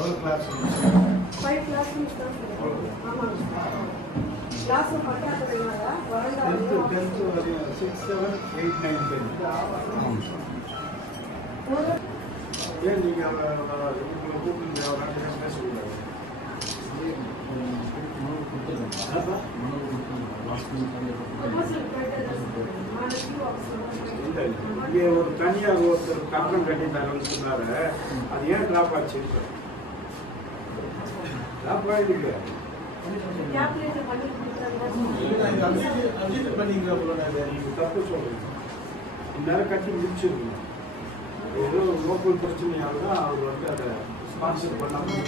எவ்வளோ five class class பட்டாக்குறதுனால tenth வரையும் six seven eight nine ten ஏன் நீங்கள் கூப்பிட்டு ஒரு ரெண்டு பேரும் பேசக்கூடாது அப்பா? இல்லை இங்கே ஒரு தனியாக ஒருத்தர் கட்டணம் கட்டி தரேன்னு சொன்னாரு அது ஏன் ட்ராப் ஆச்சு? ட்ராப் நீங்கள் தப்பு சொல்றீங்க. இந்நேரம் கட்டி முடிச்சிருக்கீங்க ஏதோ லோக்கல் பிரச்சனையால தான் அவர் வந்து அதை ஸ்பான்சர் பண்ணாமல்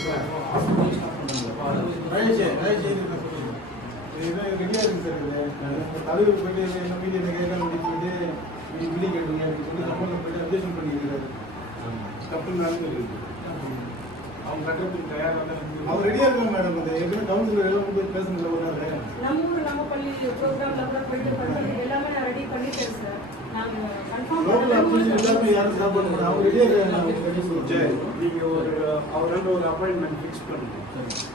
தப்பு நடந்துருக்கு அவங்க கட்டத்துக்கு தயாராக தான் இருக்கு. அவர் ரெடியா இருக்கும் மேடம் அது ஏற்கனவே கவுன்சிலர் எல்லாம் வந்து பேசணும்ல ஒரு நாள் நம்ம ஊர் நம்ம பள்ளி ப்ரோக்ராம்ல கூட போயிட்டு பண்ணி எல்லாமே நான் ரெடி பண்ணிட்டேன் சார். நாங்க லோக்கல் யாரும் பண்ண அவங்க சரி நீங்கள் ஒரு அவரால் ஒரு அப்பாயின்மெண்ட் ஃபிக்ஸ் பண்ணுங்க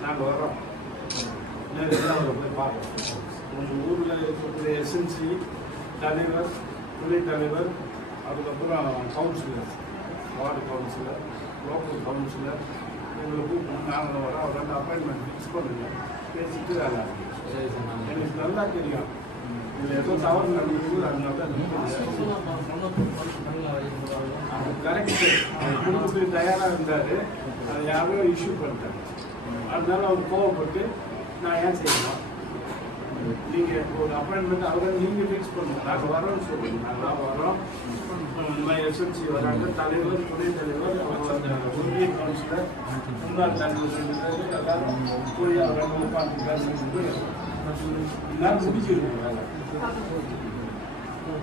நாங்கள் வரோம் நேரடியாக அவரை போய் பார்க்குறோம் உங்கள் ஊரில் இருக்கக்கூடிய எஸ்என்சி தலைவர் துணைத் தலைவர் அதுக்கப்புறம் councillor ward councillor local councillor எங்களை கூப்பிட்டு நாங்கள் வரோம் அப்பாயின்மெண்ட் ஃபிக்ஸ் பண்ணுங்க பேசிட்டு வேலை எனக்கு நல்லா தெரியும் இதில் ஏதோ தவறு நடந்தது அதனால தான் கரெக்ட் கொடுத்துட்டு தயாராக இருந்தார். அதை யாரோ இஷ்யூ பண்ணிட்டாங்க அதனால அவர் கோவப்பட்டு நான் ஏன் செய்யணும் நீங்கள் ஒரு அப்பாயின்மெண்ட் அவரை நீங்கள் ஃபிக்ஸ் பண்ணுங்க. நாங்கள் வரோம்னு சொல்லுங்க. நாங்கள் வரோம் எஸ்எல்சி வராங்க. தலைவர் துணைத் தலைவர் அவங்க ஒன்றிய கவுன்சிலர் முன்னாள் தலைவர் ரெண்டு பேர் எல்லாரும் போய் அவங்க உட்காந்து பேசுறது முடிச்சிருக்கோம் வேலை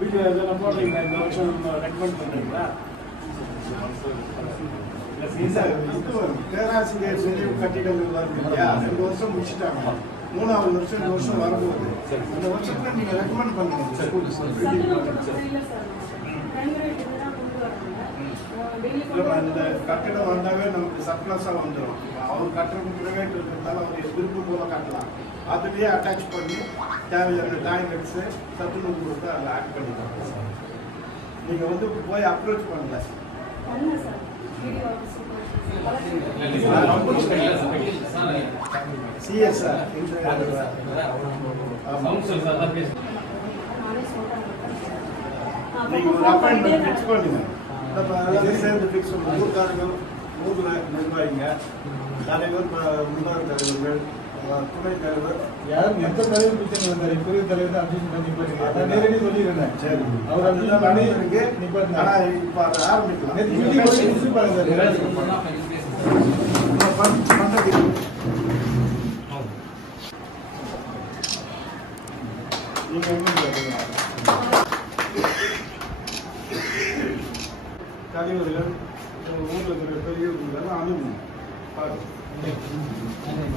வீடியோ எதனா போடுறீங்களா இந்த வருஷம் ரெக்கமெண்ட் பண்ணுறீங்களா பேராசிரியர் சொல்லி கட்டிடம் இல்லையா ரெண்டு வருஷம் முடிச்சிட்டாங்க மூணாவது வருஷம் இந்த வருஷம் வரும்போது இந்த வருஷத்துல நீங்க ரெக்கமெண்ட் பண்ணுங்க அந்த சார் கட்டிடம் வந்தாவே நமக்கு சர்ப்ளஸாக வந்துடும் அவர் கட்டணம் பிரைவேட் இருக்கிறதால அவர் விருப்பம் போல கட்டலாம் அதுலேயே அட்டாச் பண்ணி தேவையான டாய்லெட்ஸு சத்துணவு கொடுத்து அதில் ஆட் பண்ணிக்கலாம் நீங்கள் வந்து போய் அப்ரோச் பண்ணல சிஎஸ்ஆர் நீங்கள் ஒரு அப்பாயின்மெண்ட் ஃபிக்ஸ் பண்ணுங்க சேர்ந்து ஃபிக்ஸ் பண்ணுங்க ஊர்க்காரங்க மூன்று நிர்வாகிங்க தலைவர் முன்னாள் தலைவர்கள் துணைத் யாரும் எந்த தலைவர் பிரச்சனை இல்லை தான் அப்படின்னு நிப்பாட்டிருக்கேன் நேரடி சொல்லியிருந்தேன் சரி. அவர் அப்படி பண்ணி நிப்பாட்டினா இப்போ அதை ஆரம்பிக்கலாம். பாருங்க நீங்கள் தலைவர்கள் ஊரில் இருக்கிற பெரியவர்கள் எல்லாம் அணுகணும் பாருங்கள்